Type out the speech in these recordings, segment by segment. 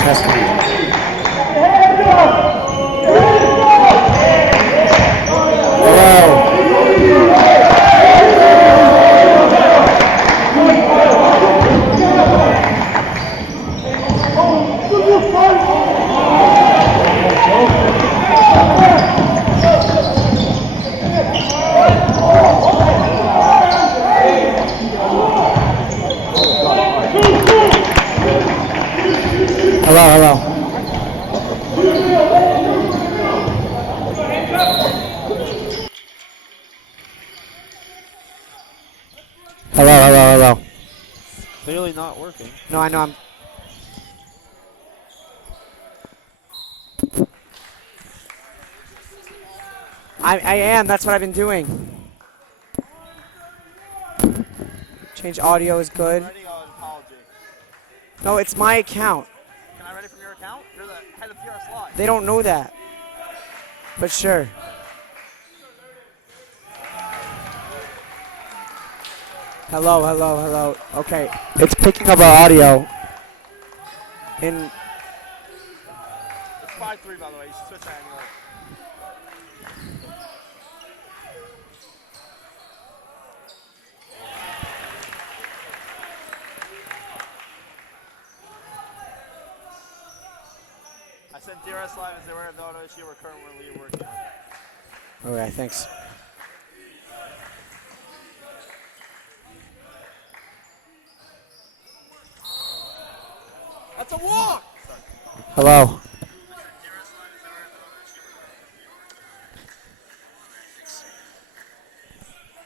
Testing. Hello. Hello. Clearly not working. No, I know I am. That's what I've been doing. Change audio is good. No, it's my account. Can I read it from your account? You're the head of DRS Live. They don't know that. But sure. Hello. Okay. It's picking up our audio. In It's 5-3, by the way. You should switch that anyway. I sent DRS Live as they were at the auto issue. We're currently working on it. Okay, thanks. That's a walk! Hello.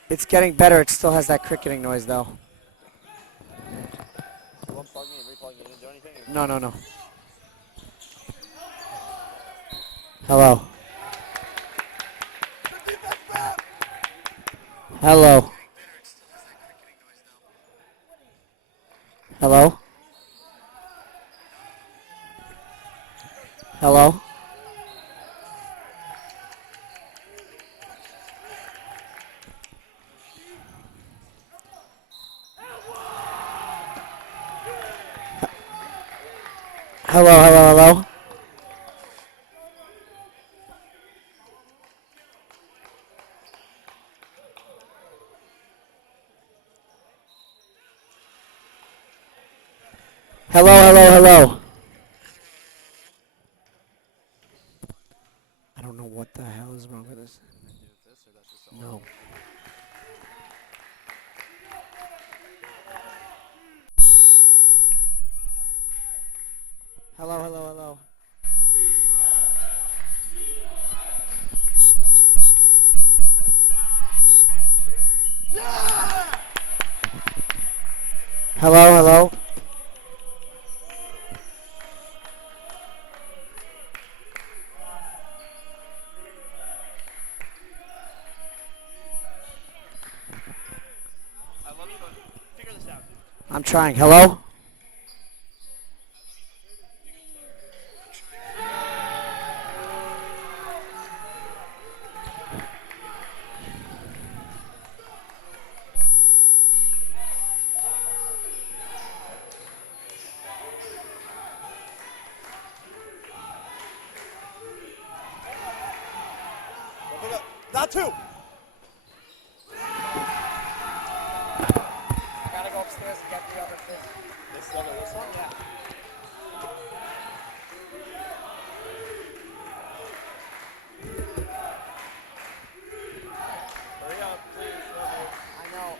It's getting better. It still has that cricketing noise, though. You unplug me and replug me. You didn't do anything? No. Hello. Hello. Hello. Hello. Hello. Hello. I don't know what the hell is wrong with this. No. Hello. Hello. I love you, but figure this out. I'm trying. Hello? Not two! Gotta go upstairs and get the other thing. This one? Yeah. Hurry up, please. I know.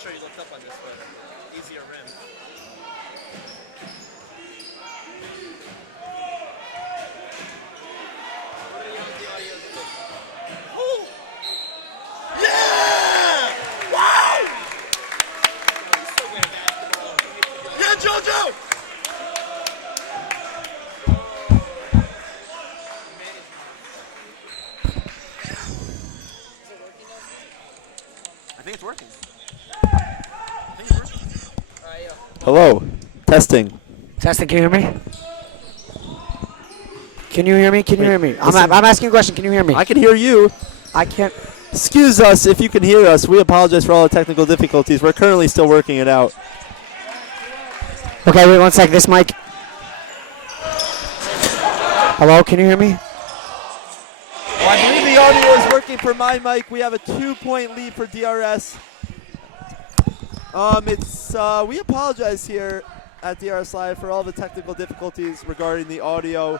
sure you looked up on this, but easier rim. Yeah! Wow! Yeah, JoJo! I think it's working. Hello. Testing. Testing. Can you hear me? Can you hear me? Can you hear me? I'm asking a question. Can you hear me? I can hear you. I can't. Excuse us if you can hear us. We apologize for all the technical difficulties. We're currently still working it out. Okay, wait 1 sec. This mic. Hello, can you hear me? Well, I believe the audio is working for my mic. We have a 2-point lead for DRS. We apologize here at DRS Live for all the technical difficulties regarding the audio.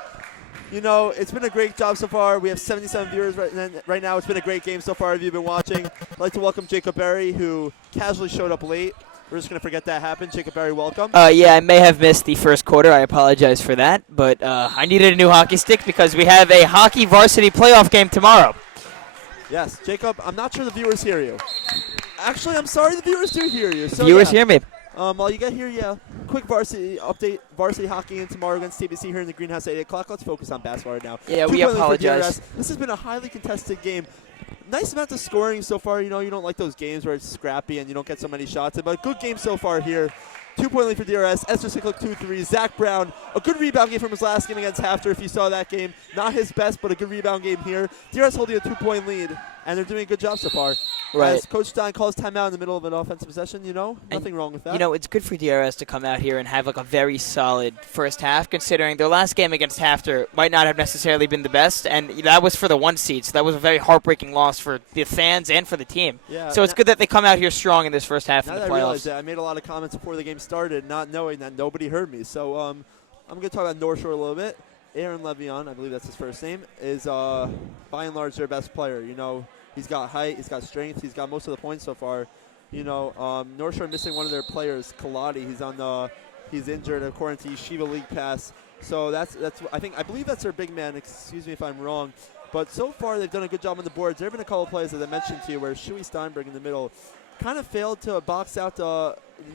You know, it's been a great job so far. We have 77 viewers right now. It's been a great game so far. If you've been watching, I'd like to welcome Jacob Berry, who casually showed up late. We're just going to forget that happened. Jacob Berry, welcome. Yeah, I may have missed the first quarter. I apologize for that. But I needed a new hockey stick because we have a hockey varsity playoff game tomorrow. Yes, Jacob, I'm not sure the viewers hear you. Actually, I'm sorry the viewers do hear you. So Viewers hear me. While you get here, quick varsity update. Varsity hockey in tomorrow against TBC here in the greenhouse at 8 o'clock. Let's focus on basketball right now. Yeah, we apologize. This has been a highly contested game. Nice amount of scoring so far. You know, you don't like those games where it's scrappy and you don't get so many shots. But good game so far here. 2-point lead for DRS. Esther Sicklick 2-3. Zach Brown, a good rebound game from his last game against Hafter. If you saw that game, not his best, but a good rebound game here. DRS holding a 2-point lead, and they're doing a good job so far. Right. As Coach Stein calls timeout in the middle of an offensive possession, nothing wrong with that. You know, it's good for DRS to come out here and have like a very solid first half, considering their last game against Hafter might not have necessarily been the best, and that was for the 1 seed, so that was a very heartbreaking loss for the fans and for the team. Yeah, so it's good that they come out here strong in this first half now of the that playoffs. I realize that, I made a lot of comments before the game started, not knowing that nobody heard me. So I'm going to talk about North Shore a little bit. Aaron Levion, I believe that's his first name, is by and large their best player. You know, he's got height, he's got strength, he's got most of the points so far. You know, North Shore missing one of their players, Kaladi. He's injured according to Yeshiva League Pass. So I believe that's their big man. Excuse me if I'm wrong. But so far they've done a good job on the boards. There have been a couple of plays, as I mentioned to you, where Shuey Steinberg in the middle kind of failed to box out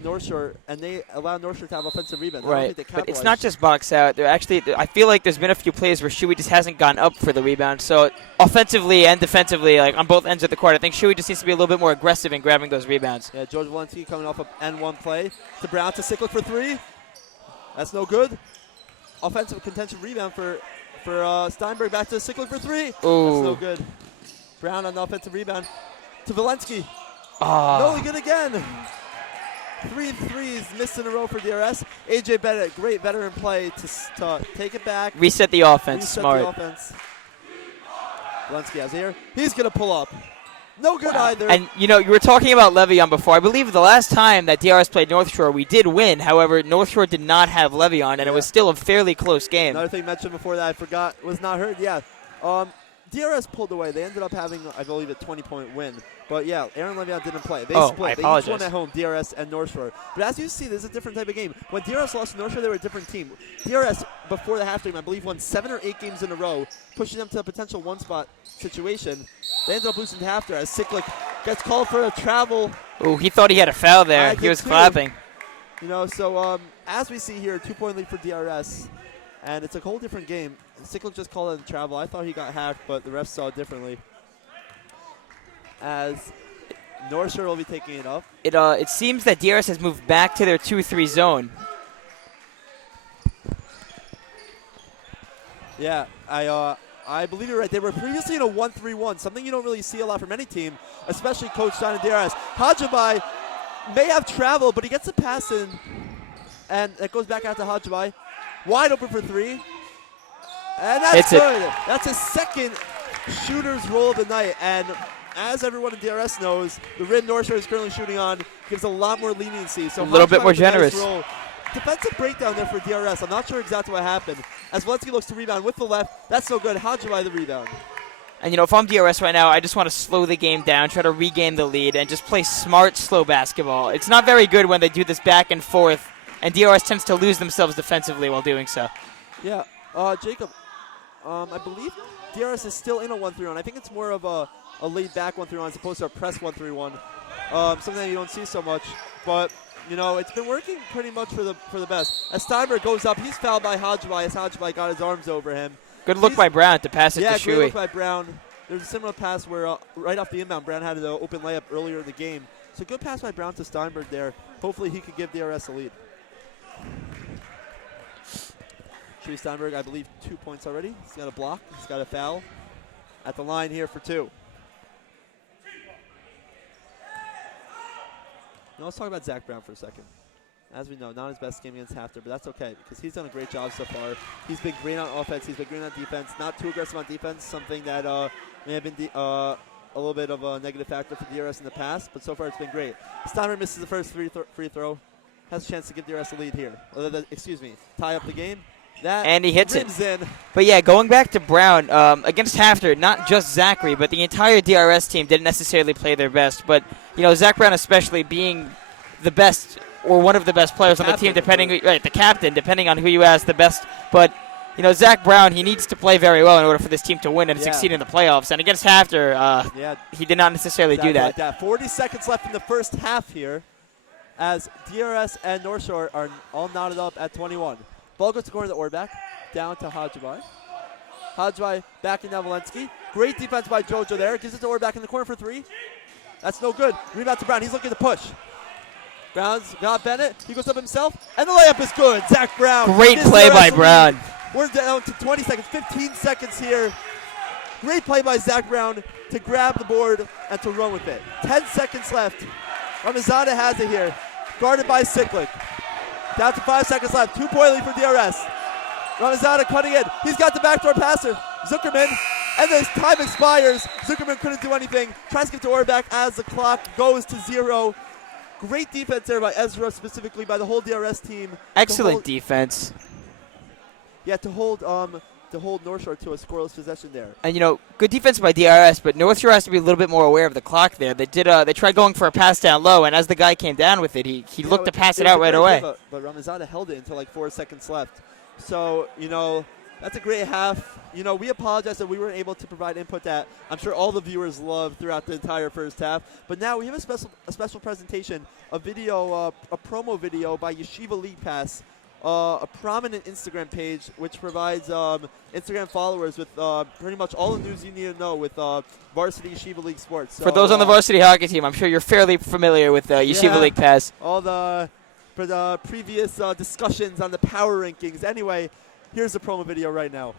North Shore, and they allowed North Shore to have offensive rebounds. Right, but it's not just box out. I feel like there's been a few plays where Shuey just hasn't gotten up for the rebound. So offensively and defensively, like on both ends of the court, I think Shuey just needs to be a little bit more aggressive in grabbing those rebounds. Yeah, George Walensky coming off an N1 play to Brown to Sicklick for 3. That's no good. Offensive contention rebound for Steinberg, back to Sicklick for 3. Ooh. That's no good. Brown on the offensive rebound to Walensky. No good again. 3 threes missed in a row for DRS. AJ Bennett, great veteran play to take it back. Reset the offense. Smart. The offense. Walensky has here. He's going to pull up. No good either. And, you know, you were talking about Levion before. I believe the last time that DRS played North Shore, we did win. However, North Shore did not have Levion, and it was still a fairly close game. Another thing mentioned before that I forgot was not heard. Yeah. DRS pulled away. They ended up having, I believe, a 20-point win. But, yeah, Aaron Levion didn't play. They split. I apologize. They each won at home, DRS and North Shore. But as you see, this is a different type of game. When DRS lost to North Shore, they were a different team. DRS, before the half game, I believe, won 7 or 8 games in a row, pushing them to a potential one-spot situation. They ended up losing to Hafter as Sicklick gets called for a travel. Oh, he thought he had a foul there. He was clapping. You know, so as we see here, 2-point lead for DRS. And it's a whole different game. Sicklick just called it a travel. I thought he got hacked, but the refs saw it differently. As North Shore will be taking it up. It seems that DRS has moved back to their 2-3 zone. Yeah, I believe you're right. They were previously in a 1-3-1, something you don't really see a lot from any team, especially Coach Stein and DRS. Hajabai may have traveled, but he gets a pass in, and it goes back out to Hajabai. Wide open for 3. And that's good. That's his second shooter's roll of the night. And as everyone in DRS knows, the rim North Shore is currently shooting on gives a lot more leniency. So a little bit more generous. Nice defensive breakdown there for DRS. I'm not sure exactly what happened. As Walensky looks to rebound with the left, that's so good. Hajabai the rebound. And, if I'm DRS right now, I just want to slow the game down, try to regain the lead, and just play smart, slow basketball. It's not very good when they do this back and forth, and DRS tends to lose themselves defensively while doing so. Yeah, Jacob, I believe DRS is still in a 1-3-1. I think it's more of a laid-back 1-3-1 as opposed to a press 1-3-1. Something that you don't see so much. But, it's been working pretty much for the best. As Steinberg goes up, he's fouled by Hajbai as Hajbai got his arms over him. Good look by Brown to pass it to Shui. Yeah, good look by Brown. There's a similar pass where right off the inbound, Brown had an open layup earlier in the game. So good pass by Brown to Steinberg there. Hopefully he could give DRS a lead. Shui Steinberg, I believe, 2 points already. He's got a block. He's got a foul at the line here for 2. Now let's talk about Zach Brown for a second. As we know, not his best game against Hafter, but that's okay because he's done a great job so far. He's been great on offense. He's been great on defense. Not too aggressive on defense, something that may have been a little bit of a negative factor for DRS in the past, but so far it's been great. Steinberg misses the first free throw. Has a chance to give DRS a lead here. Tie up the game. And he hits it. In. But yeah, going back to Brown, against Hafter, not just Zachary, but the entire DRS team didn't necessarily play their best. But, Zach Brown especially being the best or one of the best players on the team, the captain, depending on who you ask, the best. But, Zach Brown, he needs to play very well in order for this team to win and succeed in the playoffs. And against Hafter, he did not necessarily do that. Like that. 40 seconds left in the first half here as DRS and North Shore are all knotted up at 21. Ball goes to corner of the Orback, down to Hajbai. Hajbai back in Valensky. Great defense by Jojo there. Gives it to Orback in the corner for 3. That's no good. Rebound to Brown. He's looking to push. Brown's got Bennett. He goes up himself, and the layup is good. Zach Brown. Great play by Brown. We're down to 20 seconds, 15 seconds here. Great play by Zach Brown to grab the board and to run with it. 10 seconds left. Ramazada has it here. Guarded by Siklik. Down to 5 seconds left. 2-point lead for DRS. Ramazada cutting in. He's got the backdoor passer. Zuckerman. And as time expires, Zuckerman couldn't do anything. Tries to give to Orback as the clock goes to 0. Great defense there by Ezra, specifically by the whole DRS team. Excellent defense. Yeah, to hold North Shore to a scoreless possession there. And good defense by DRS, but North Shore has to be a little bit more aware of the clock there. They tried going for a pass down low, and as the guy came down with it, he looked to pass it out right away. But Ramazada held it until like 4 seconds left. So, that's a great half. We apologize that we weren't able to provide input that I'm sure all the viewers loved throughout the entire first half. But now we have a special presentation, a video, a promo video by Yeshiva League Pass, a prominent Instagram page which provides Instagram followers with pretty much all the news you need to know with Varsity Yeshiva League sports. So, for those on the Varsity hockey team, I'm sure you're fairly familiar with Yeshiva League Pass. All the previous discussions on the power rankings. Anyway, here's the promo video right now.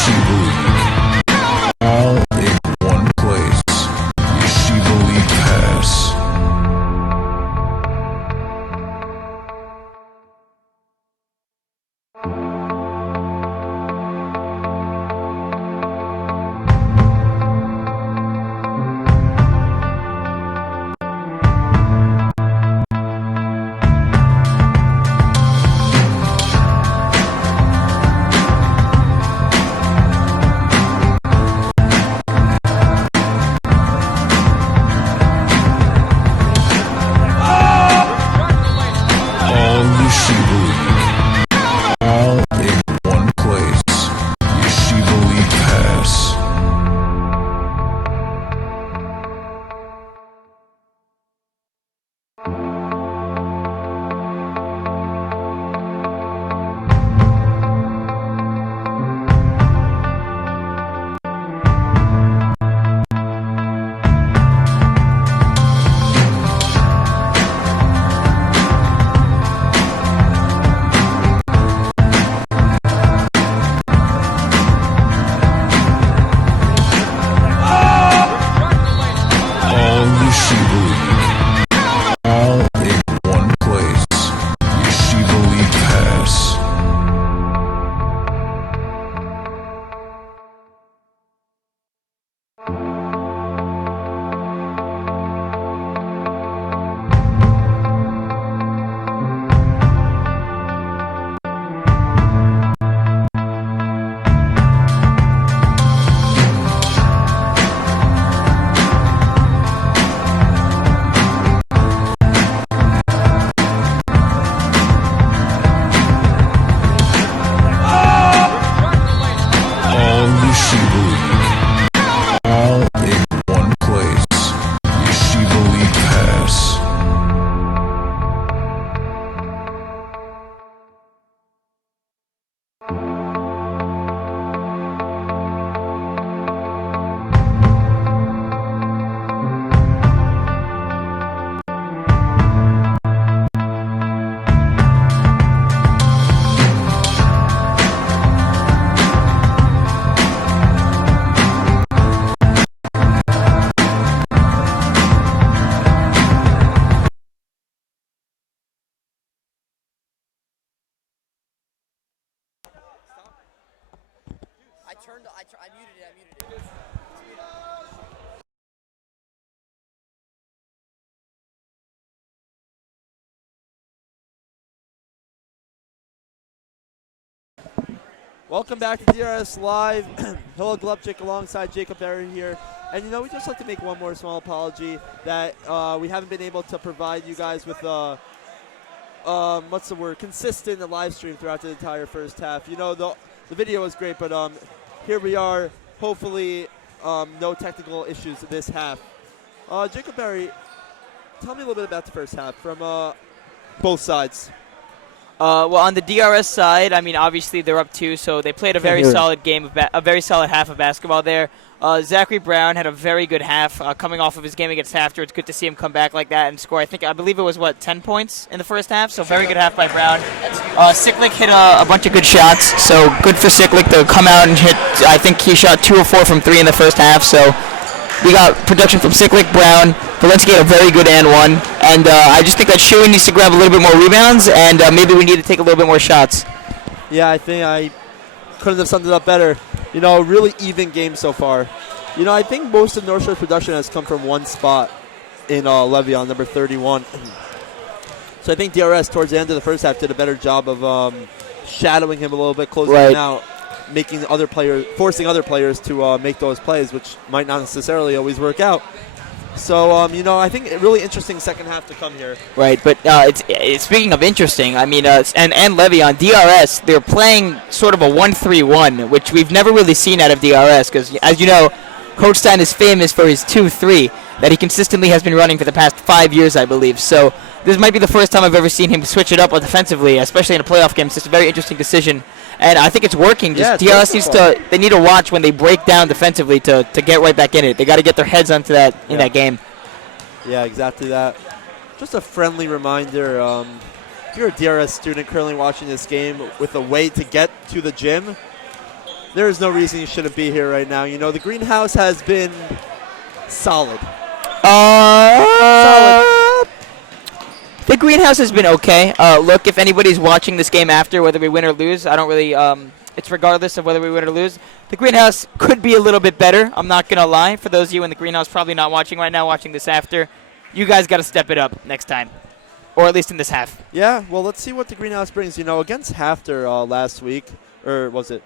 Yeshiva League. All in one place. Yeshiva League Pass. All Yeshiva League. All in one place. Yeshiva League Pass. All Yeshiva League. All in one place. Yeshiva League Pass. All Yeshiva League. All in one place. Yeshiva League Pass. I muted it. Welcome back to DRS Live. Hilla Glubchik alongside Jacob Berry here. And you know, we'd just like to make one more small apology that we haven't been able to provide you guys with consistent live stream throughout the entire first half. You know, the video was great, but here we are. Hopefully, no technical issues this half. Jacob Berry, tell me a little bit about the first half from both sides. Well, on the DRS side, I mean, obviously they're up 2, so they played a very solid game, a very solid half of basketball there. Zachary Brown had a very good half coming off of his game against Hafter. It's good to see him come back like that and score. I believe it was, 10 points in the first half, so very good half by Brown. Siklik hit a bunch of good shots, so good for Siklik to come out and hit. I think he shot 2 or 4 from 3 in the first half, so we got production from Siklik, Brown. Valencia had a very good and one, and I just think that Shuey needs to grab a little bit more rebounds, and maybe we need to take a little bit more shots. Yeah, I think I couldn't have summed it up better. You know, really even game so far. You know, I think most of North Shore's production has come from one spot in Le'Veon, number 31. So I think DRS towards the end of the first half did a better job of shadowing him a little bit, closing him out, forcing other players to make those plays, which might not necessarily always work out. So, you know, I think a really interesting second half to come here. Right, but it's speaking of interesting, I mean, and Le'Veon, DRS, they're playing sort of a 1-3-1, which we've never really seen out of DRS, because, as you know, Coach Stein is famous for his 2-3 that he consistently has been running for the past 5 years, I believe. So this might be the first time I've ever seen him switch it up defensively, especially in a playoff game. It's just a very interesting decision. And I think it's working. Just DRS they need to watch when they break down defensively to get right back in it. They got to get their heads onto that in that game. Yeah, exactly that. Just a friendly reminder, if you're a DRS student currently watching this game with a way to get to the gym, there is no reason you shouldn't be here right now. You know, the greenhouse has been solid. The greenhouse has been okay. Look, if anybody's watching this game after, whether we win or lose, I don't really. It's regardless of whether we win or lose. The greenhouse could be a little bit better. I'm not gonna lie. For those of you in the greenhouse probably not watching right now, watching this after, you guys got to step it up next time, or at least in this half. Yeah, well, let's see what the greenhouse brings. You know, against Hafter last week, or was it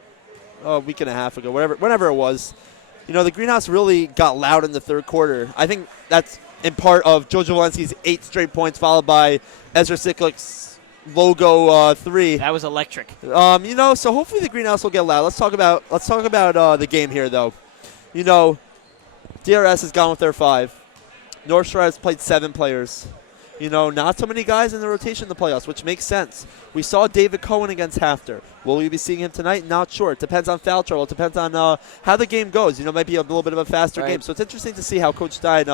a week and a half ago, whenever it was, you know, the greenhouse really got loud in the third quarter. I think that's in part of Jojo Walensky's 8 straight points, followed by Ezra Siklik's logo 3. That was electric. You know, so hopefully the greenhouse will get loud. Let's talk about the game here, though. You know, DRS has gone with their 5. North Shore has played 7 players. You know, not so many guys in the rotation in the playoffs, which makes sense. We saw David Cohen against Hafter. Will we be seeing him tonight? Not sure. It depends on foul trouble. It depends on how the game goes. You know, it might be a little bit of a faster game. So it's interesting to see how Coach Stein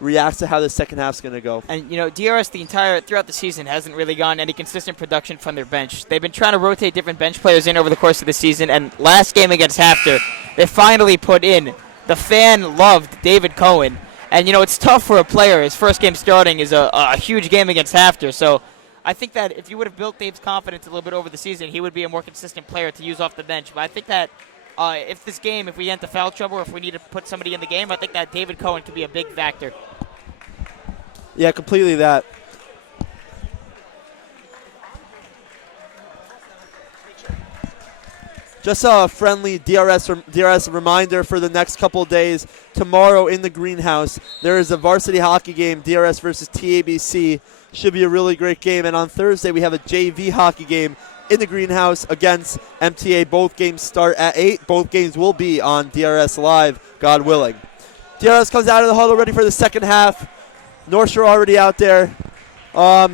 reacts to how the second half's going to go. And, you know, DRS throughout the season hasn't really gotten any consistent production from their bench. They've been trying to rotate different bench players in over the course of the season, and last game against Hafter, they finally put in the fan-loved David Cohen. And, you know, it's tough for a player. His first game starting is a huge game against Hafter. So I think that if you would have built Dave's confidence a little bit over the season, he would be a more consistent player to use off the bench. But I think that if we get into foul trouble or if we need to put somebody in the game, I think that David Cohen could be a big factor. Yeah, completely that. Just a friendly DRS reminder for the next couple of days. Tomorrow in the greenhouse, there is a varsity hockey game, DRS versus TABC. Should be a really great game. And on Thursday, we have a JV hockey game in the greenhouse against MTA. Both games start at 8. Both games will be on DRS Live, God willing. DRS comes out of the huddle ready for the second half. North Shore already out there.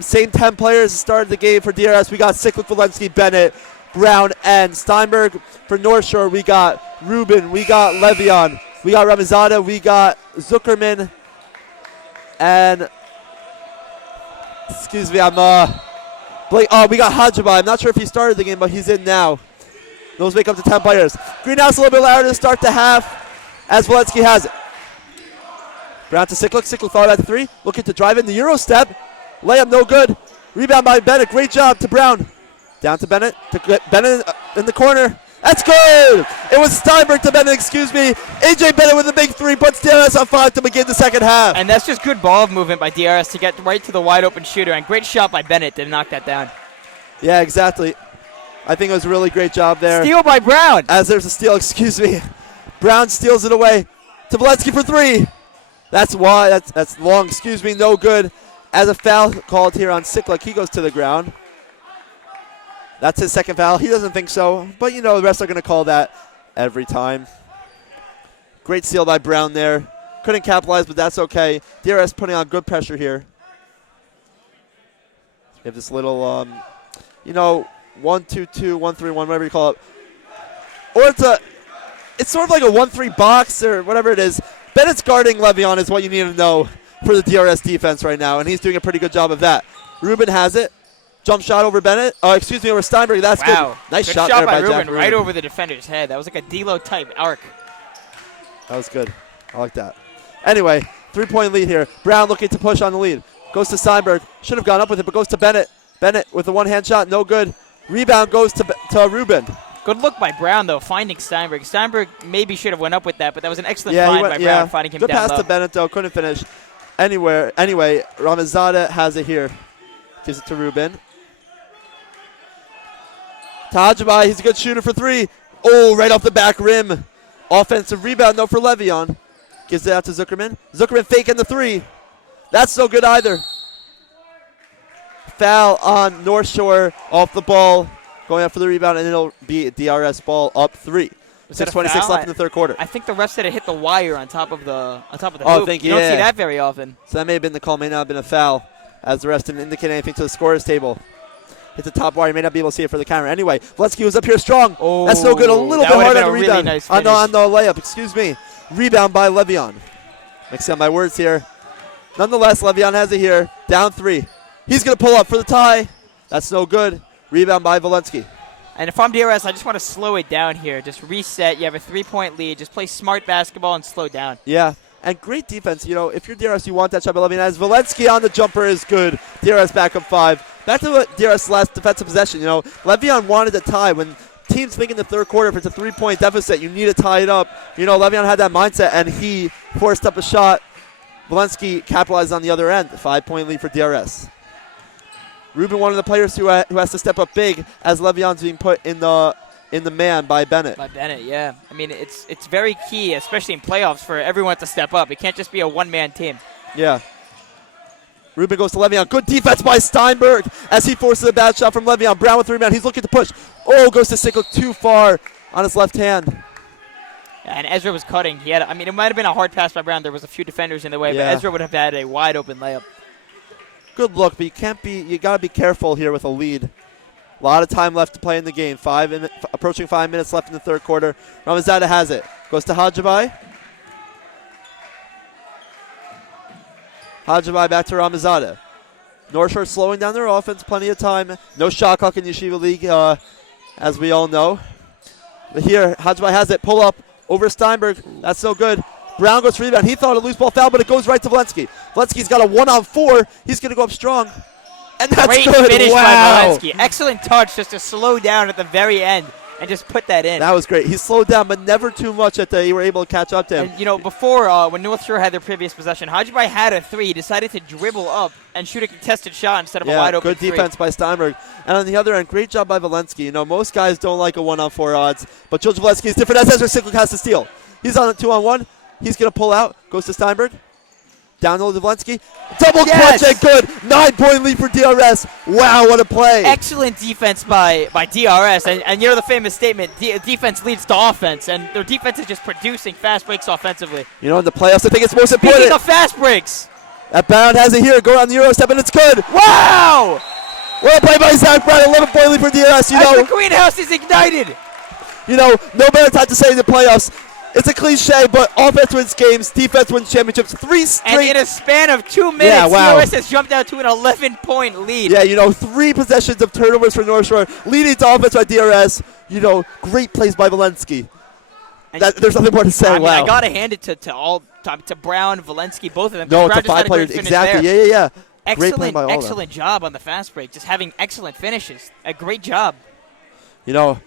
Same 10 players started the game for DRS. We got Siklik, Walensky, Bennett, Brown, and Steinberg. For North Shore, we got Rubin, we got Levion, we got Ramazada, we got Zuckerman, and excuse me, we got Hajiba. I'm not sure if he started the game, but he's in now. Those make up to 10 players. Greenhouse a little bit louder to start the half as Walensky has it. Brown to Siklik. Siklik followed at the 3. Looking to drive in the Euro step. Layup no good. Rebound by Bennett. Great job to Brown. Down to Bennett. To get Bennett in the corner. That's good! It was Steinberg to Bennett, excuse me. AJ Bennett with a big 3, puts DRS on 5 to begin the second half. And that's just good ball movement by DRS to get right to the wide open shooter. And great shot by Bennett to knock that down. Yeah, exactly. I think it was a really great job there. Steal by Brown. As there's a steal, excuse me. Brown steals it away to Walensky for 3. That's why. That's long, excuse me, no good. As a foul called here on Siklik, he goes to the ground. That's his second foul. He doesn't think so, but you know the refs are going to call that every time. Great steal by Brown there. Couldn't capitalize, but that's okay. DRS putting on good pressure here. We have this little, 1-2-2, 1-3-1, whatever you call it. Or it's sort of like a 1-3 box or whatever it is. Bennett's guarding Levion is what you need to know for the DRS defense right now, and he's doing a pretty good job of that. Ruben has it. Jump shot over Bennett. Over Steinberg. That's wow. Good. Nice good shot shot there by Ruben, Jack Ruben. right over the defender's head. That was like a D-Lo type arc. That was good. I like that. Anyway, 3-point lead here. Brown looking to push on the lead. Goes to Steinberg. Should have gone up with it, but goes to Bennett. Bennett with a one-hand shot. No good. Rebound goes to Ruben. Good look by Brown, though, finding Steinberg. Steinberg maybe should have went up with that, but that was an excellent find by Brown, finding him good down pass low. to Bennett, though. Couldn't finish. Anyway, Ramazada has it here. Gives it to Ruben. Tajibai, he's a good shooter for 3. Oh, right off the back rim. Offensive rebound, though, for Levion. Gives it out to Zuckerman. Zuckerman faking the 3. That's no good either. Foul on North Shore off the ball. Going up for the rebound, and it'll be a DRS ball up 3. 6:26 left in the third quarter. I think the ref said it hit the wire on top of the hoop. Thank you. You don't see that very often. So that may have been the call, may not have been a foul, as the ref didn't indicate anything to the scorer's table. Hit the top wire. You may not be able to see it for the camera. Anyway, Walensky was up here strong. Oh, that's no good. A little bit hard on the rebound. Really nice on the layup, excuse me. Rebound by Levion. Mixing up my words here. Nonetheless, Levion has it here. Down 3. He's going to pull up for the tie. That's no good. Rebound by Walensky. And if I'm DRS, I just want to slow it down here. Just reset. You have a 3-point lead. Just play smart basketball and slow down. Yeah, and great defense. You know, if you're DRS, you want that shot by Levion. As Valensky on the jumper is good. DRS back up 5. Back to DRS' last defensive possession. You know, Levion wanted to tie. When teams think in the third quarter, if it's a 3-point deficit, you need to tie it up. You know, Levion had that mindset, and he forced up a shot. Valensky capitalized on the other end. 5-point lead for DRS. Ruben, one of the players who has to step up big as Levion's being put in the man by Bennett. By Bennett, yeah. I mean, it's very key, especially in playoffs, for everyone to step up. It can't just be a one-man team. Yeah. Ruben goes to Levion. Good defense by Steinberg as he forces a bad shot from Levion. Brown with the rebound. He's looking to push. Oh, goes to Sickle too far on his left hand. And Ezra was cutting. I mean, it might have been a hard pass by Brown. There was a few defenders in the way, but Ezra would have had a wide-open layup. Good look, but you got to be careful here with a lead. A lot of time left to play in the game. Approaching 5 minutes left in the third quarter. Ramazada has it. Goes to Hajabai. Hajabai back to Ramazada. North Shore slowing down their offense. Plenty of time. No shot clock in Yeshiva League, as we all know. But here, Hajabai has it. Pull up over Steinberg. That's so good. Brown goes for rebound. He thought a loose ball foul, but it goes right to Valensky. Valensky's got a 1-on-4. He's going to go up strong. And that's Great good. finish Wow. by Valensky. Excellent touch just to slow down at the very end and just put that in. That was great. He slowed down, but never too much that they were able to catch up to him. And, you know, before, when North Shore had their previous possession, Hajibai had a 3. He decided to dribble up and shoot a contested shot instead of a wide-open good defense by Steinberg. And on the other end, great job by Valensky. You know, most guys don't like a 1-on-4 odds, but George Valensky is different as Ezra Sickle has to steal. He's on a 2-on-1. He's going to pull out. Goes to Steinberg. Down low to Valensky. Double clutch and good. 9-point lead for DRS. Wow, what a play. Excellent defense by DRS. And you know the famous statement, defense leads to offense. And their defense is just producing fast breaks offensively. You know, in the playoffs, I think it's most important. Speaking of fast breaks. That Bound has it here. Go on the Euro step, and it's good. Wow! What a play by Zach Brown. 11-point lead for DRS. You know, the greenhouse is ignited. You know, no better time to say in the playoffs. It's a cliche, but offense wins games, defense wins championships. 3 straight. And in a span of 2 minutes, wow. DRS has jumped out to an 11-point lead. Yeah, you know, 3 possessions of turnovers for North Shore, leading to offense by DRS. You know, great plays by Valensky. There's nothing more to say. I mean, wow. I got to hand it to Brown, Valensky, both of them. No, Brown it's a just had 5 players. great finish Exactly. there. Yeah. Great play by all of them. Excellent job on the fast break, just having excellent finishes. A great job. You know,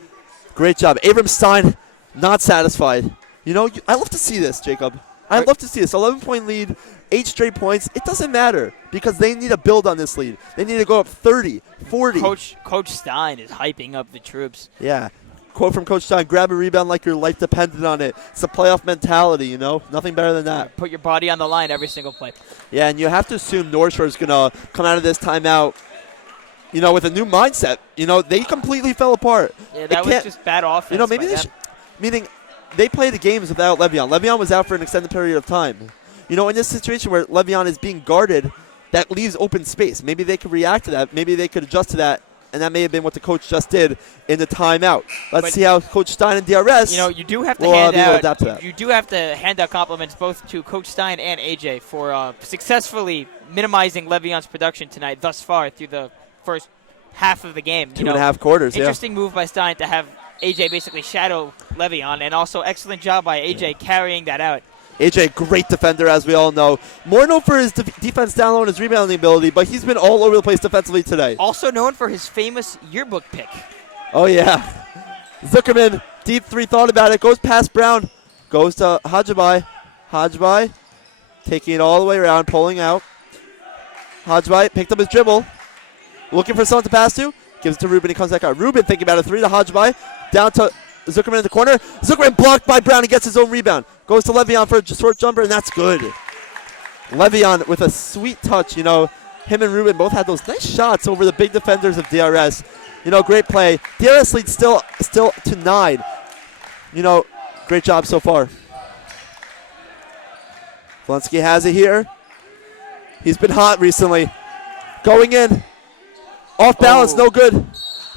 great job. Abram Stein, not satisfied. You know, I love to see this, Jacob. I love to see this. 11-point lead, 8 straight points. It doesn't matter because they need to build on this lead. They need to go up 30, 40. Coach Stein is hyping up the troops. Yeah. Quote from Coach Stein, grab a rebound like your life depended on it. It's a playoff mentality, you know? Nothing better than that. Put your body on the line every single play. Yeah, and you have to assume North Shore is going to come out of this timeout, you know, with a new mindset. You know, they completely fell apart. Yeah, that was just bad offense. You know, maybe meaning they play the games without Levion. Levion was out for an extended period of time. You know, in this situation where Levion is being guarded, that leaves open space. Maybe they could react to that. Maybe they could adjust to that. And that may have been what the coach just did in the timeout. Let's see how Coach Stein and DRS. You know, you do have to hand adapt to that. You do have to hand out compliments both to Coach Stein and AJ for successfully minimizing Levion's production tonight thus far through the first half of the game. 2.5 quarters. Interesting move by Stein to have AJ basically shadow Levion, and also excellent job by AJ carrying that out. AJ, great defender, as we all know. More known for his defense down low and his rebounding ability, but he's been all over the place defensively today. Also known for his famous yearbook pick. Oh, yeah. Zuckerman, deep 3, thought about it, goes past Brown, goes to Hajabai. Hajabai taking it all the way around, pulling out. Hajabai picked up his dribble, looking for someone to pass to, gives it to Ruben, he comes back out. Ruben thinking about a 3 to Hajabai, down to Zuckerman in the corner. Zuckerman blocked by Brown. He gets his own rebound. Goes to Levion for a short jumper, and that's good. Levion with a sweet touch. You know, him and Ruben both had those nice shots over the big defenders of DRS. You know, great play. DRS leads still to 9. You know, great job so far. Valensky has it here. He's been hot recently. Going in. Off balance, no good.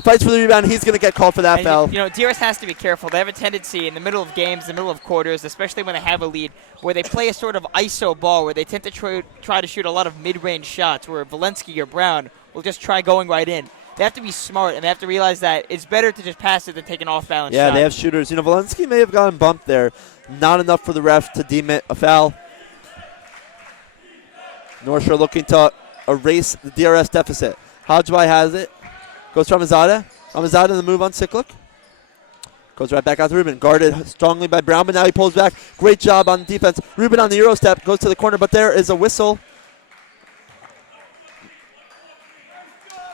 Fights for the rebound. He's going to get called for that foul. You know, DRS has to be careful. They have a tendency in the middle of games, the middle of quarters, especially when they have a lead, where they play a sort of ISO ball, where they tend to try to shoot a lot of mid-range shots, where Valensky or Brown will just try going right in. they have to be smart, and they have to realize that it's better to just pass it than take an off-balance Yeah, shot. they have shooters. You know, Valensky may have gotten bumped there. Not enough for the ref to deem it a foul. North Shore looking to erase the DRS deficit. Hajbai has it. Goes to Ramazada. Ramazada the move on Cyclic. Goes right back out to Ruben. Guarded strongly by Brown, but now he pulls back. Great job on defense. Ruben on the Euro step. Goes to the corner, but there is a whistle.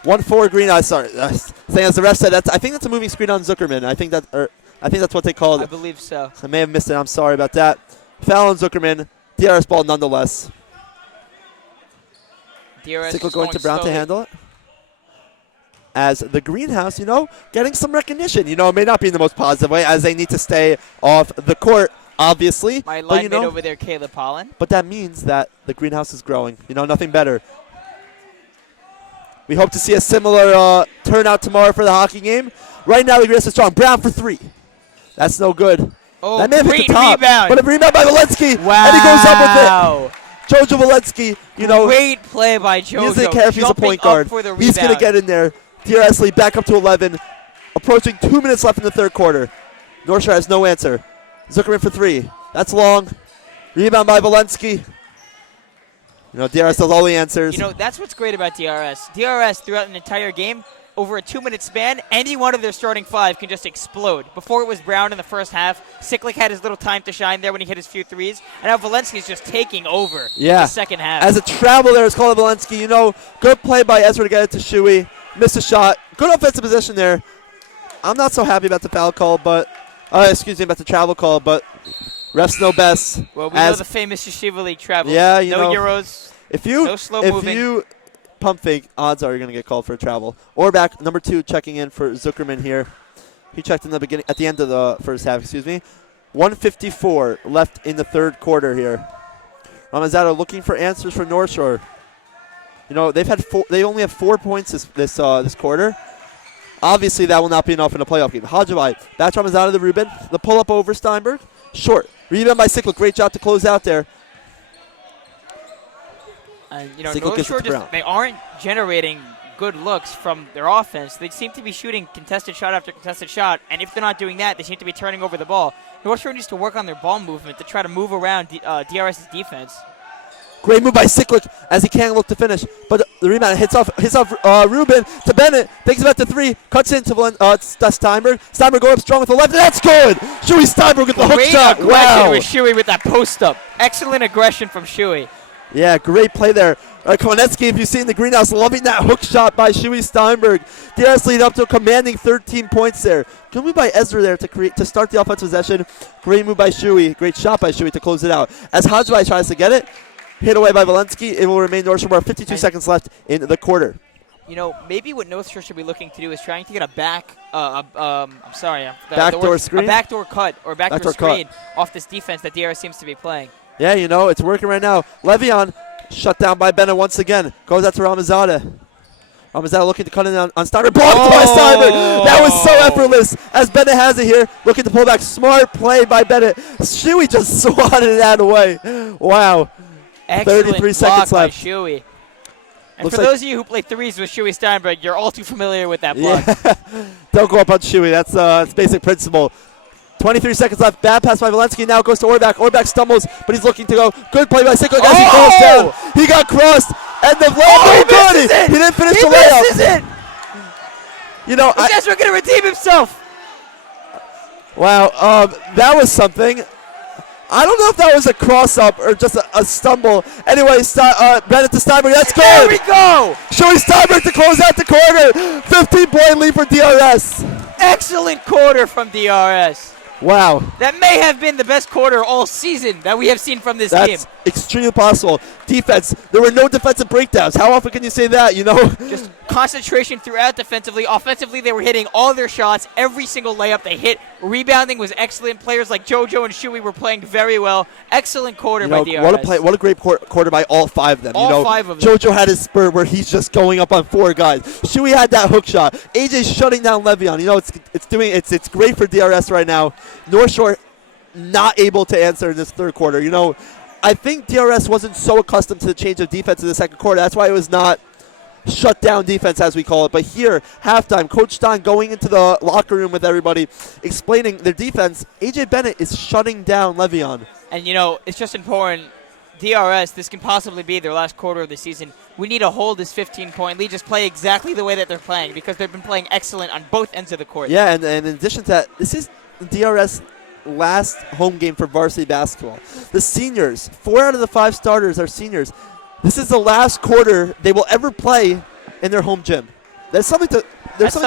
1-4 green. Sorry. Saying as the ref said, I think that's a moving screen on Zuckerman. I think that's what they called I it. believe so. I may have missed it. I'm sorry about that. Foul on Zuckerman. DRS ball nonetheless. DRS Cyclic just going to Brown slowly. to handle it. As the greenhouse, getting some recognition. It may not be in the most positive way as they need to stay off the court, obviously. My but, line mate over there, Caleb Holland. But that means that the greenhouse is growing. Nothing better. We hope to see a similar turnout tomorrow for the hockey game. Right now, the greenhouse is strong. Brown for 3. That's no good. Oh, that may have hit great the top. rebound. But a rebound by Valensky. Wow. And he goes up with it. Jojo Valensky, Great play by Jojo. He doesn't care if he's a Jumping point guard. up for the He's going to rebound. get in there. DRS lead back up to 11. Approaching 2 minutes left in the third quarter. North Shore has no answer. Zuckerman for 3. That's long. Rebound by Valensky. DRS does all the answers. That's what's great about DRS. DRS, throughout an entire game, over a 2-minute span, any one of their starting 5 can just explode. Before it was Brown in the first half. Cyclic had his little time to shine there when he hit his few threes. And now Valensky's just taking over in the second half. As a travel there is called Valensky. Good play by Ezra to get it to Shuey. Missed a shot. Good offensive position there. I'm not so happy about the foul call, but about the travel call, but refs know best. Well, we know the famous Yeshiva League travel. Yeah, no Euros, no slow moving. If you pump fake, odds are you're going to get called for a travel. Or back, number 2 checking in for Zuckerman here. He checked in at the end of the first half, 1:54 left in the third quarter here. Ramazada looking for answers for North Shore. They only have 4 points this quarter. Obviously, that will not be enough in a playoff game. Hajabai, back to Ramazada to Ruben. The pull-up over Steinberg. Short. Rebound by Cyclic. Great job to close out there. And, North Shore they aren't generating good looks from their offense. They seem to be shooting contested shot after contested shot, and if they're not doing that, they seem to be turning over the ball. North Shore needs to work on their ball movement to try to move around DRS's defense. Great move by Cyclic as he can't look to finish. But the rebound hits off Ruben to Bennett. Takes it back to 3. Cuts into Steinberg. Steinberg going up strong with the left. And that's good. Shuey Steinberg with the hook shot. Wow. With Shuey with that post up. Excellent aggression from Shuey. Yeah, great play there. Konecki, if you've seen the greenhouse, loving that hook shot by Shuey Steinberg. DRS lead up to a commanding 13 points there. Good move by Ezra there to start the offensive possession. Great move by Shuey. Great shot by Shuey to close it out. As Hajbai tries to get it, hit away by Valensky. It will remain North Shore. 52 seconds left in the quarter. Maybe what North Shore should be looking to do is trying to get a backdoor screen? A backdoor cut or backdoor screen off this defense that DRS seems to be playing. Yeah, it's working right now. Le'Veon shut down by Bennett once again. Goes out to Ramazada. Ramazada looking to cut in on Steinberg. Blocked by Steinberg. That was so effortless as Bennett has it here. Looking to pull back. Smart play by Bennett. Shuey just swatted it out of the way. Wow. Excellent 33 seconds block left. by Shuey. And Looks for like those of you who play threes with Shuey Steinberg, you're all too familiar with that block. Yeah. Don't go up on Shuey. That's basic principle. 23 seconds left. Bad pass by Valensky. Now goes to Orbach. Orbach stumbles, but he's looking to go. Good play by Cyclic as he falls down. He got crossed. And the layup. He misses it. He didn't finish He the layup. misses it. Is Ezra going to redeem himself? Wow. That was something. I don't know if that was a cross-up or just a stumble. Anyway, Bennett to Steinberg. That's good. There we go. Showing Steinberg to close out the quarter. 15-point lead for DRS. Excellent quarter from DRS. Wow. That may have been the best quarter all season that we have seen from this That's game. extremely possible. Defense, there were no defensive breakdowns. How often can you say that, Just concentration throughout defensively. Offensively, they were hitting all their shots. Every single layup they hit. Rebounding was excellent. Players like JoJo and Shuey were playing very well. Excellent quarter by DRS. What a great quarter by all 5 of them. All 5 of them. JoJo had his spurt where he's just going up on 4 guys. Shuey had that hook shot. AJ's shutting down Le'Veon. It's great for DRS right now. North Shore not able to answer in this third quarter. I think DRS wasn't so accustomed to the change of defense in the second quarter. That's why it was not shutdown defense, as we call it. But here, halftime, Coach Stein going into the locker room with everybody, explaining their defense. A.J. Bennett is shutting down Le'Veon. And, you know, it's just important. DRS, this can possibly be their last quarter of the season. We need to hold this 15-point lead, just play exactly the way that they're playing because they've been playing excellent on both ends of the court. Yeah, and in addition to that, this is DRS last home game for varsity basketball. The seniors, 4 out of the 5 starters are seniors. This is the last quarter they will ever play in their home gym. There's something to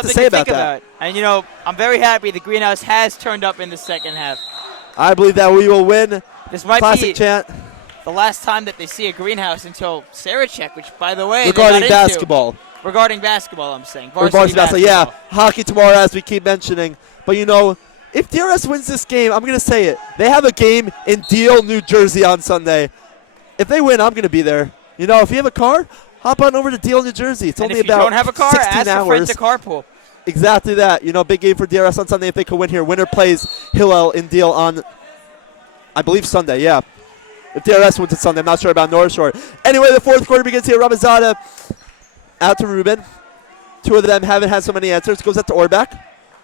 say about that. And, you know, I'm very happy the greenhouse has turned up in the second half. I believe that we will win. This might Classic be chant. the last time that they see a greenhouse until Sarachek, which, by the way, Regarding basketball. Regarding basketball, I'm saying. Varsity basketball. Yeah, hockey tomorrow, as we keep mentioning. But, you know, if DRS wins this game, I'm going to say it. They have a game in Deal, New Jersey on Sunday. If they win, I'm going to be there. You know, if you have a car, hop on over to Deal, New Jersey. It's only about 16 hours. If you don't have a car, ask a friend to carpool. Exactly that. You know, big game for DRS on Sunday if they could win here. Winner plays Hillel in Deal on, I believe, Sunday. Yeah. If DRS wins it Sunday, I'm not sure about North Shore. Anyway, the fourth quarter begins here. Ramazada out to Ruben. 2 of them haven't had so many answers. Goes out to Orbach.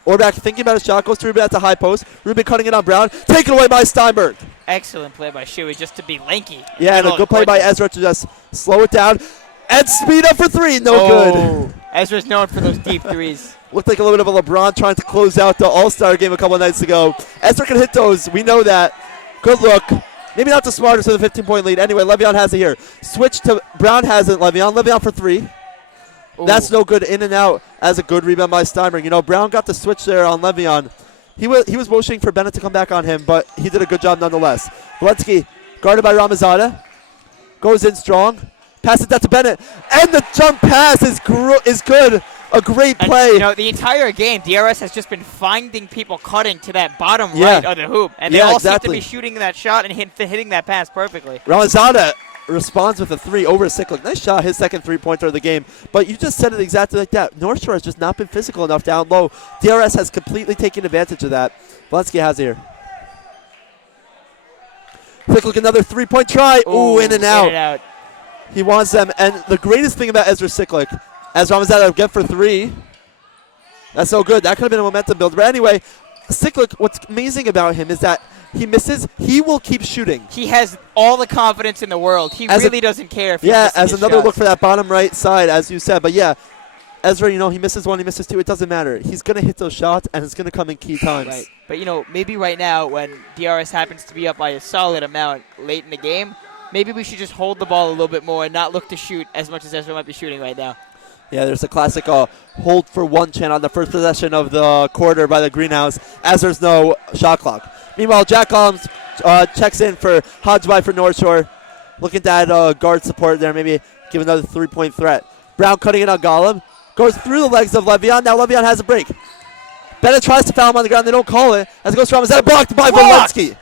Orbach thinking about a shot. Goes to Ruben at the high post. Ruben cutting it on Brown. Taken away by Steinberg. Excellent play by Shuey just to be lanky. Yeah, and a good play by Ezra to just slow it down and speed up for 3. No good. Ezra's known for those deep threes. Looked like a little bit of a LeBron trying to close out the All-Star game a couple of nights ago. Ezra can hit those. We know that. Good look. Maybe not the smartest for the 15-point lead. Anyway, Le'Veon has it here. Switch to Brown has it. Le'Veon for 3. Ooh. That's no good. In and out as a good rebound by Steinberg. You know, Brown got the switch there on Le'Veon. He was motioning for Bennett to come back on him, but he did a good job nonetheless. Valensky guarded by Ramazada. Goes in strong. Passes that to Bennett. And the jump pass is good. A great play. And, you know, the entire game, DRS has just been finding people cutting to that bottom right of the hoop. And they all seem to be shooting that shot and hitting that pass perfectly. Ramazada responds with a 3 over Siklik. Nice shot, his second three-pointer of the game. But you just said it exactly like that. North Shore has just not been physical enough down low. DRS has completely taken advantage of that. Valensky has it here. Siklik, another three-point try. Ooh, in and out. He wants them. And the greatest thing about Ezra Siklik, as Ramazada get for 3. That's so good. That could have been a momentum builder. But anyway, Siklik, what's amazing about him is that he misses. He will keep shooting. He has all the confidence in the world. He really doesn't care if he's missing as his another shots. look for that bottom right side, as you said. But yeah, Ezra, you know, he misses 1, he misses 2. It doesn't matter. He's going to hit those shots, and it's going to come in key times. Right. But, you know, maybe right now when DRS happens to be up by a solid amount late in the game, maybe we should just hold the ball a little bit more and not look to shoot as much as Ezra might be shooting right now. Yeah, there's a classic hold for 1 chant on the first possession of the quarter by the greenhouse, as there's no shot clock. Meanwhile, Jack Collins checks in for Hodgeby for North Shore. Looking to add guard support there, maybe give another 3-point threat. Brown cutting it on Gollum. Goes through the legs of Le'Veon. Now Le'Veon has a break. Bennett tries to foul him on the ground. They don't call it. As it goes from, is that blocked by Valensky?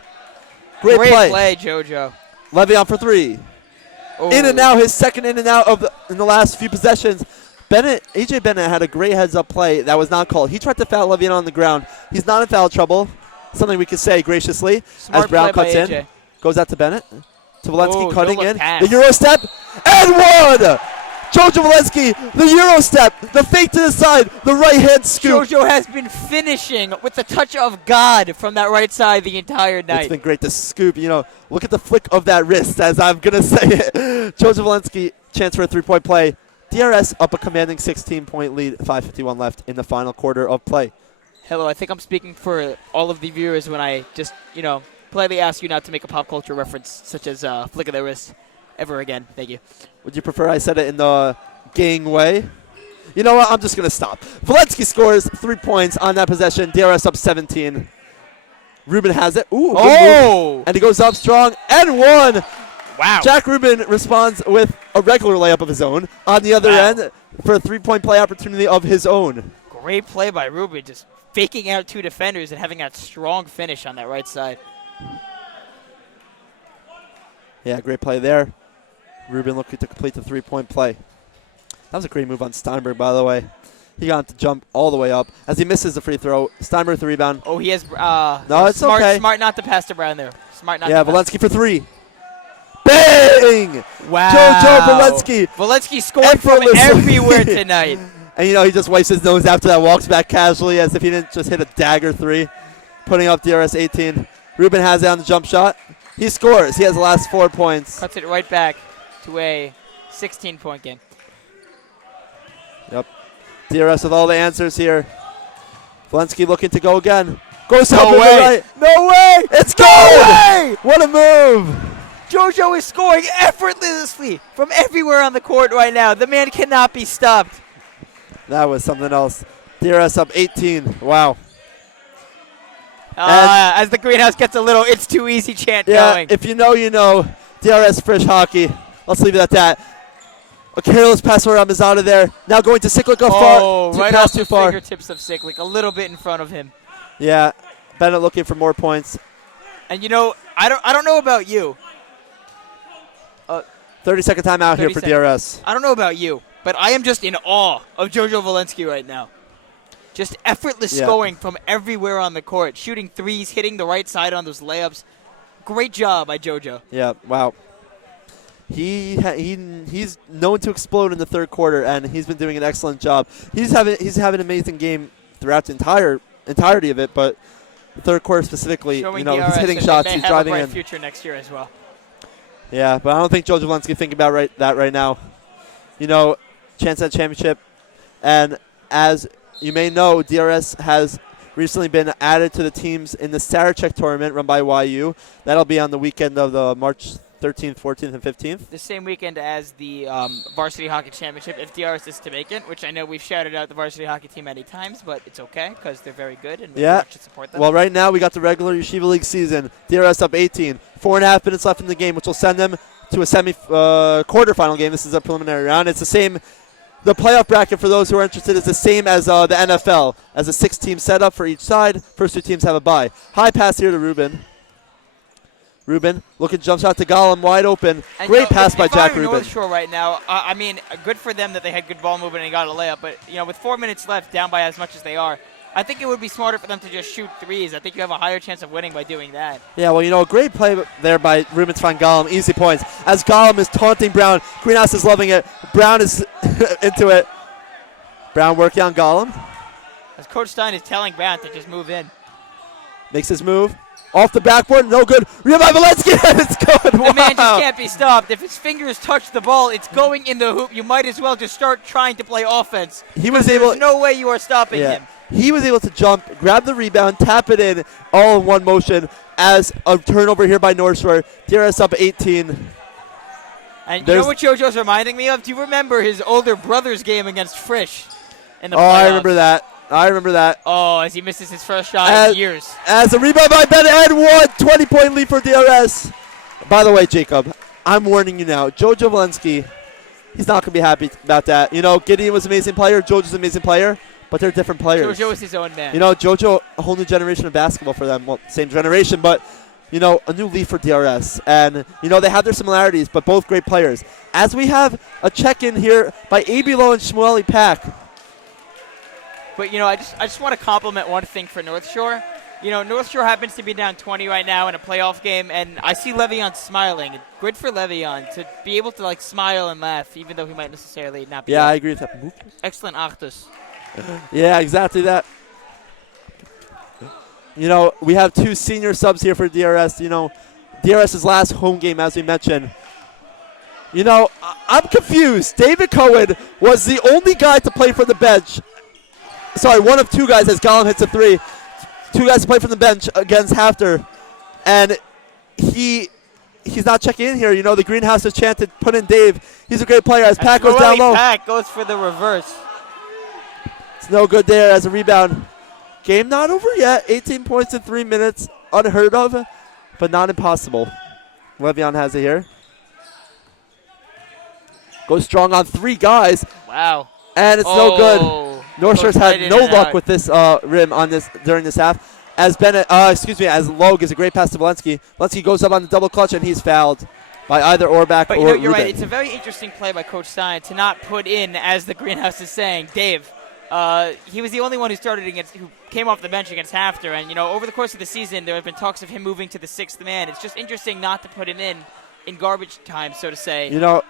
Great play, JoJo. Le'Veon for 3. Ooh. In and out, his second in and out in the last few possessions. A.J. Bennett had a great heads-up play that was not called. He tried to foul Le'Veon on the ground. He's not in foul trouble. Something we could say graciously. Smart as Brown play cuts by in. AJ. Goes out to Bennett. To Valensky cutting in. Pass. The Euro step. And 1! Jojo Valensky, the Euro step. The fake to the side. The right-hand scoop. JoJo has been finishing with the touch of God from that right side the entire night. It's been great to scoop. You know, look at the flick of that wrist, as I'm going to say it. Jojo Valensky, chance for a 3-point play. DRS up a commanding 16-point lead, 5:51 left in the final quarter of play. Hello, I think I'm speaking for all of the viewers when I just, you know, politely ask you not to make a pop culture reference such as flick of the wrist ever again. Thank you. Would you prefer I said it in the gang way? You know what? I'm just going to stop. Valensky scores 3 points on that possession. DRS up 17. Ruben has it. Ooh, good move. And he goes up strong and 1. Wow. Jack Rubin responds with a regular layup of his own on the other end for a 3-point play opportunity of his own. Great play by Rubin, just faking out 2 defenders and having that strong finish on that right side. Yeah, great play there. Rubin looking to complete the 3-point play. That was a great move on Steinberg, by the way. He got to jump all the way up. As he misses the free throw, Steinberg the rebound. Oh, he has no, it's smart, okay. Smart not to pass to Brown there. Smart not to Valensky for 3. Bang! Wow. JoJo Valensky. Valensky scoring from Effortlessly. everywhere tonight. And, he just wipes his nose after that, walks back casually as if he didn't just hit a dagger 3, putting up DRS 18. Ruben has it on the jump shot. He scores. He has the last 4 points. Cuts it right back to a 16-point game. Yep. DRS with all the answers here. Valensky looking to go again. Goes No up with way. the right. No way! It's good! way! What a move! JoJo is scoring effortlessly from everywhere on the court right now. The man cannot be stopped. That was something else. DRS up 18. Wow. As the greenhouse gets a little "it's too easy" chant going. If you know, you know. DRS Frisch hockey. Let's leave it at that. A careless pass around is out of there. Now going to Cyclic far. Right pass off too the far. fingertips of Cyclic, a little bit in front of him. Yeah. Bennett looking for more points. And I don't know about you. 30-second timeout here for DRS. I don't know about you, but I am just in awe of JoJo Valensky right now. Just effortless scoring from everywhere on the court. Shooting threes, hitting the right side on those layups. Great job by JoJo. Yeah, wow. He's known to explode in the third quarter, and he's been doing an excellent job. He's having an amazing game throughout the entirety of it, but the third quarter specifically, Showing he's DRS hitting that shots, they he's have driving a bright in. future next year as well. Yeah, but I don't think JoJo Valensky thinking about that right now. Chance at championship, and as you may know, DRS has recently been added to the teams in the Sarachek tournament run by YU. That'll be on the weekend of the March 13th, 14th, and 15th. The same weekend as the Varsity Hockey Championship, if DRS is to make it, which I know we've shouted out the varsity hockey team many times, but it's okay because they're very good and we should support them. Well, right now we got the regular Yeshiva League season. DRS up 18. 4.5 minutes left in the game, which will send them to a quarterfinal game. This is a preliminary round. It's the same. The playoff bracket, for those who are interested, is the same as the NFL, as a 6-team setup for each side. First 2 teams have a bye. High pass here to Ruben. Ruben looking jump shot to Gollum, wide open. And Great pass by Jack I'm Ruben. NORTHSHORE right now, I mean, good for them that they had good ball movement and got a layup. But with 4 minutes left, down by as much as they are, I think it would be smarter for them to just shoot threes. I think you have a higher chance of winning by doing that. Yeah, well, a great play there by Ruben to find Gollum. Easy points. As Gollum is taunting Brown. Greenhouse is loving it. Brown is into it. Brown working on Gollum. As Coach Stein is telling Brown to just move in. Makes his move. Off the backboard, no good. Rebound by Valensky, and it's good. The man just can't be stopped. If his fingers touch the ball, it's going in the hoop. You might as well just start trying to play offense. There's no way you are stopping him. He was able to jump, grab the rebound, tap it in, all in one motion as a turnover here by NORTHSHORE. DRS up 18. And you know what JoJo's reminding me of? Do you remember his older brother's game against Frisch in the playoffs? I remember that. Oh, as he misses his first shot in years. As a rebound by Bennett and 20-point lead for DRS. By the way, Jacob, I'm warning you now. JoJo Valensky, he's not going to be happy about that. Gideon was an amazing player. JoJo's an amazing player, but they're different players. JoJo is his own man. JoJo, a whole new generation of basketball for them. Well, same generation, but, a new leaf for DRS. And, they have their similarities, but both great players. As we have a check-in here by Abilo and Shmueli Pack. But, I just want to compliment one thing for NORTHSHORE. NORTHSHORE happens to be down 20 right now in a playoff game, and I see Le'Veon smiling. Good for Le'Veon to be able to, smile and laugh, even though he might necessarily not be. Yeah, I agree with that. Excellent Achtus. Yeah, exactly that. We have 2 senior subs here for DRS. DRS's last home game, as we mentioned. I'm confused. David Cohen was the only guy to play for the bench. Sorry, one of 2 guys as Gollum hits a 3. 2 guys to play from the bench against Hafter. And he's not checking in here. The greenhouse has chanted, put in Dave. He's a great player. As Pack goes down low. Pack goes for the reverse. It's no good there as a rebound. Game not over yet. 18 points in 3 minutes. Unheard of, but not impossible. Le'Veon has it here. Goes strong on 3 guys. Wow. And it's no good. NORTHSHORE's had no luck with this rim on this during this half. As as Lowe gives a great pass to Valensky. Valensky goes up on the double clutch, and he's fouled by either Orbach or you're Ruben. right. It's a very interesting play by Coach Stein to not put in, as the greenhouse is saying, Dave. He was the only one who came off the bench against Hafter. And, over the course of the season, there have been talks of him moving to the 6th man. It's just interesting not to put him in in garbage time, so to say. You know,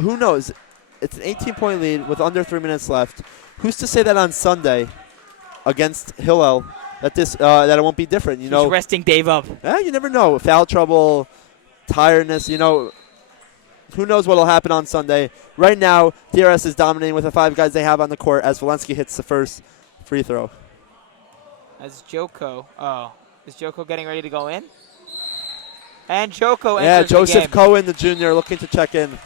who knows? It's an 18-point lead with under 3 minutes left. Who's to say that on Sunday against Hillel that that it won't be different? You know, He's resting Dave up. You never know. Foul trouble, tiredness. You know, who knows what'll happen on Sunday? Right now, DRS is dominating with the 5 guys they have on the court as Valensky hits the first free throw. As Joko. Oh, is Joko getting ready to go in? And Joko Yeah, enters the Joseph game. Cohen, the junior, looking to check in.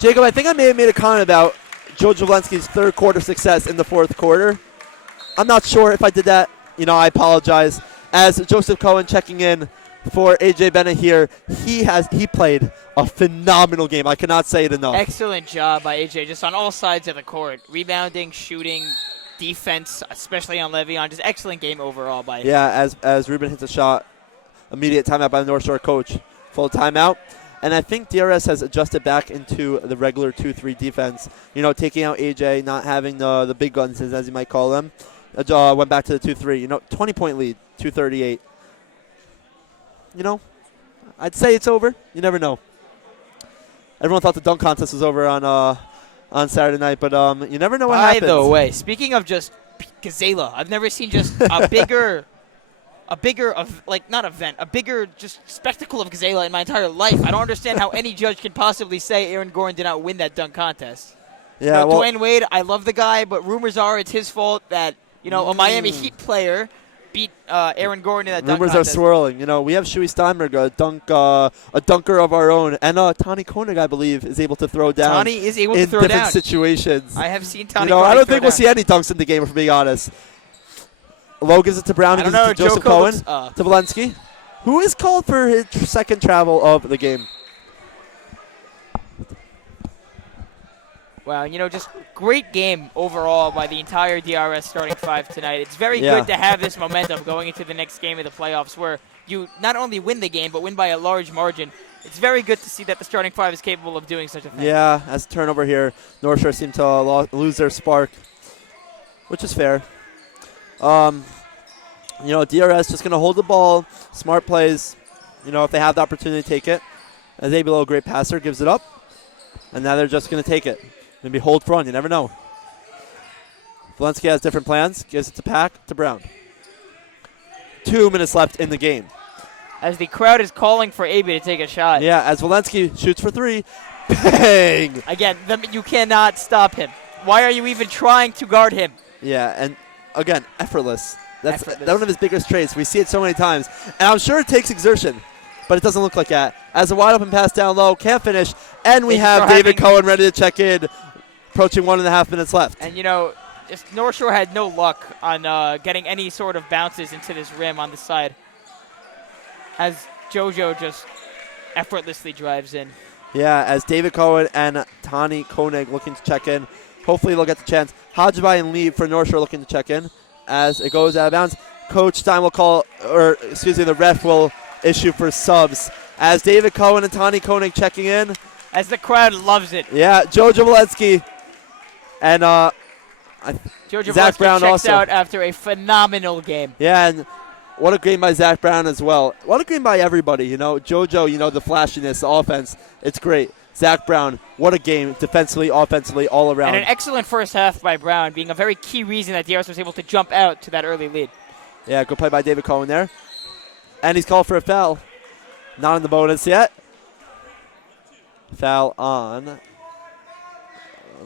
Jacob, I think I may have made a comment about Jojo Valensky's third quarter success in the fourth quarter. I'm not sure if I did that. You know, I apologize. As Joseph Cohen checking in for AJ Bennett here, he played a phenomenal game. I cannot say it enough. Excellent job by AJ, just on all sides of the court. Rebounding, shooting, defense, especially on Le'Veon. Just excellent game overall by Yeah, as Ruben hits a shot, immediate timeout by the North Shore coach. Full timeout. And I think DRS has adjusted back into the regular 2-3 defense. You know, taking out AJ, not having the big guns, as you might call them. Went back to the 2-3. You know, 20-point lead, 2:38. You know, I'd say it's over. You never know. Everyone thought the dunk contest was over on Saturday night, but you never know what happens. By the way, speaking of just Gazela, I've never seen just a bigger just spectacle of Gazela in my entire life. I don't understand how any judge can possibly say Aaron Gordon did not win that dunk contest. Yeah, Dwayne Wade, I love the guy, but rumors are it's his fault that, a Miami Heat player beat Aaron Gordon in that dunk rumors contest. are swirling. You know, we have Shuey Steinberg, a dunker of our own, and Tani Koenig, I believe, is able to throw down. Tani is able to in throw different down. situations. I have seen Tani. You know, I Koenig don't throw think we'll down. see any dunks in the game, if we're being honest. Lowe gives it to Brown. I Gives don't it to know, Joseph Joko Cohen. looks, To Valensky, who is called for his second travel of the game. Wow, just great game overall by the entire DRS starting 5 tonight. It's very Yeah. good to have this momentum going into the next game of the playoffs where you not only win the game, but win by a large margin. It's very good to see that the starting 5 is capable of doing such a thing. Yeah, as turnover here, North Shore seemed to lose their spark, which is fair. DRS just going to hold the ball, smart plays. If they have the opportunity to take it. As Abelo, a great passer, gives it up. And now they're just going to take it. Maybe hold front, you never know. Valensky has different plans, gives it to Pack, to Brown. 2 minutes left in the game. As the crowd is calling for AB to take a shot. Yeah, as Valensky shoots for 3. Bang! Again, you cannot stop him. Why are you even trying to guard him? Yeah, and again, effortless. That's Effortless. one of his biggest traits. We see it so many times. And I'm sure it takes exertion, but it doesn't look like that. As a wide open pass down low, can't finish. And we have David Cohen ready to check in, approaching 1.5 minutes left. And, just North Shore had no luck on getting any sort of bounces into this rim on the side. As JoJo just effortlessly drives in. Yeah, as David Cohen and Tani Koenig looking to check in. Hopefully they'll get the chance. Hajibai and Lee for North Shore looking to check in. As it goes out of bounds, Coach Stein will the ref will issue for subs. As David Cohen and Tani Koenig checking in. As the crowd loves it. Yeah, Jojo Valensky. And Jojo Zach Valensky Brown checks also. out after a phenomenal game. Yeah, and what a game by Zach Brown as well. What a game by everybody. Jojo, the flashiness, the offense, it's great. Zach Brown, what a game, defensively, offensively, all around. And an excellent first half by Brown, being a very key reason that DRS was able to jump out to that early lead. Yeah, good play by David Cohen there. And he's called for a foul. Not in the bonus yet. Foul on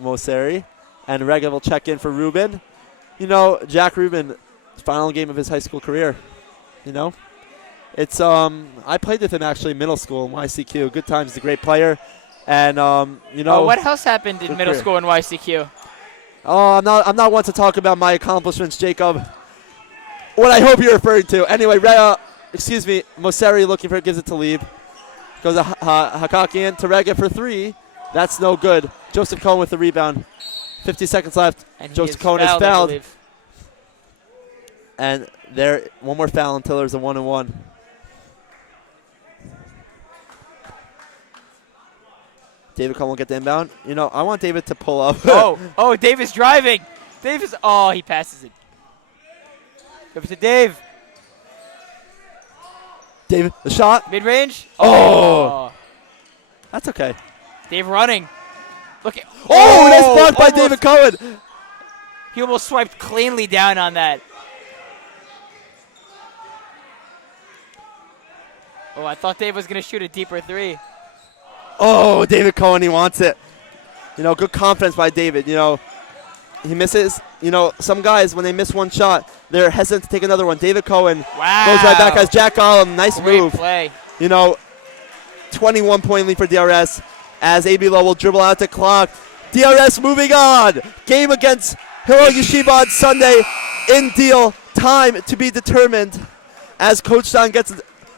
Moseri. And Rega will check in for Ruben. Jack Ruben, final game of his high school career. It's I played with him actually in middle school in YCQ. Good times, he's a great player. And what else happened in middle school in YCQ? Oh, I'm not one to talk about my accomplishments, Jacob. What I hope you're referring to. Anyway, Moseri looking for it, gives it to Lieb. Goes Hakakian to Rega for 3. That's no good. Joseph Cohen with the rebound. 50 seconds left. And Joseph Cohen is I fouled. believe. And there, one more foul until there's a 1-and-1. David Cohen will get the inbound. I want David to pull up. Oh, Davis driving. He passes it. Give it to Dave. David, the shot. Mid-range. Oh. That's okay. Dave running. Look at. Oh, nice block by almost- David Cohen. He almost swiped cleanly down on that. Oh, I thought Dave was going to shoot a deeper three. Oh, David Cohen, he wants it. You know, good confidence by David. You know, he misses. You know, some guys, when they miss one shot, they're hesitant to take another one. David Cohen Wow. goes right back as Jack Gollum. Nice Great move. play. You know, 21-point lead for DRS as AB Low will dribble out the clock. DRS moving on. Game against Hiro Yeshiva on Sunday in Deal. Time to be determined as Coach Don gets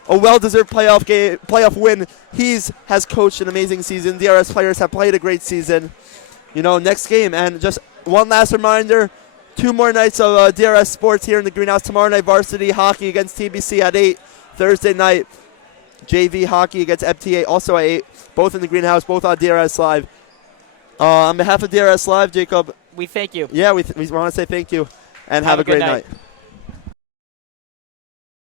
a well-deserved playoff win. Has coached an amazing season. DRS players have played a great season. You know, next game. And just one last reminder, 2 more nights of DRS sports here in the greenhouse. Tomorrow night, varsity hockey against TBC at 8. Thursday night, JV hockey against FTA also at 8. Both in the greenhouse, both on DRS Live. On behalf of DRS Live, Jacob, We thank you. yeah, we want to say thank you and have a great night. night.